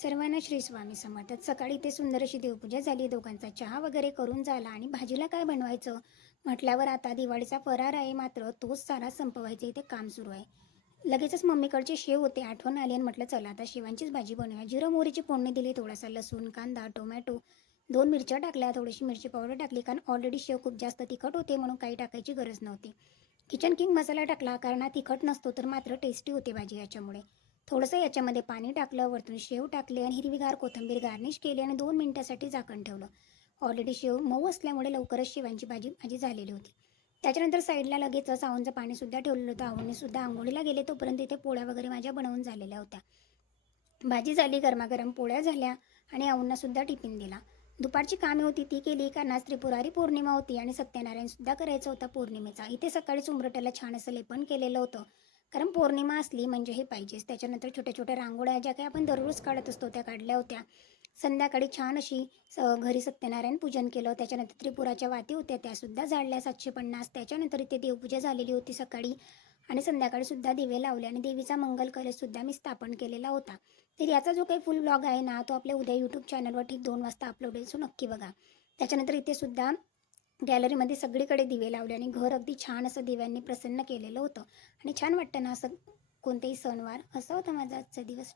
सर्वांना श्री स्वामी समर्थ. सकाळी इथे सुंदर अशी देवपूजा झाली. दोघांचा चहा वगैरे करून झाला आणि भाजीला काय बनवायचं म्हटल्यावर आता दिवाळीचा फरार आहे, मात्र तोच सारा संपवायचा इथे काम सुरू आहे. लगेचच मम्मीकडचे शेव होते, आठवण आली आणि म्हटलं चला आता शेवांचीच भाजी बनवूया. जिरं मोहरीची फोडणी दिली, थोडासा लसूण, कांदा, टोमॅटो, 2 मिरच्या टाकल्या, थोडीशी मिरची पावडर टाकली, कारण ऑलरेडी शेव खूप जास्त तिखट होते म्हणून काही टाकायची गरज नव्हती. किचन किंग मसाला टाकला, कारण हा तिखट नसतो तर मात्र टेस्टी होते भाजी याच्यामुळे. थोडंसं याच्यामध्ये पाणी टाकलं, वरतून शेव टाकले आणि हिरवीगार कोथिंबीर गार्निश केली आणि 2 मिनिटासाठी झाकण ठेवलं. ऑलरेडी शेव मऊ असल्यामुळे लवकरच शेवांची भाजी माझी झालेली होती. त्याच्यानंतर साईडला लगेचच आवूंचं पाणीसुद्धा ठेवलेलं होतं. आवनीसुद्धा अंघोळीला गेले, तोपर्यंत इथे पोळ्या वगैरे माझ्या बनवून झालेल्या होत्या. भाजी झाली, गरमागरम पोळ्या झाल्या आणि आवूंनासुद्धा टिफिन दिला. दुपारची कामे होती ती केली, कारण आज त्रिपुरारी पौर्णिमा होती आणि सत्यनारायणसुद्धा करायचा होता पौर्णिमेचा. इथे सकाळीच उंबरठ्याला छान असं लेपन केलेलं होतं, कारण पौर्णिमा असली म्हणजे हे पाहिजेच. त्याच्यानंतर छोट्या छोट्या रांगोळ्या ज्या काही आपण दररोज काढत असतो त्या काढल्या होत्या. संध्याकाळी छान अशी घरी सत्यनारायण पूजन केलं. त्याच्यानंतर त्रिपुराच्या वाती होत्या त्यासुद्धा झाडल्या 750. त्याच्यानंतर इथे देवपूजा झालेली होती सकाळी आणि संध्याकाळीसुद्धा दिवे लावले आणि देवीचा मंगल कलशसुद्धा मी स्थापन केलेला होता. तर याचा जो काही फुल ब्लॉग आहे ना, तो आपल्या उद्या यूट्यूब चॅनलवर ठीक 2 वाजता अपलोड होईल, सो नक्की बघा. त्याच्यानंतर इथे सुद्धा गॅलरीमध्ये सगळीकडे दिवे लावले आणि घर अगदी छान असं दिव्यांनी प्रसन्न केलेलं होतं आणि छान वाटतं ना असं कोणतेही सणवार. असा होता माझा आजचा दिवस.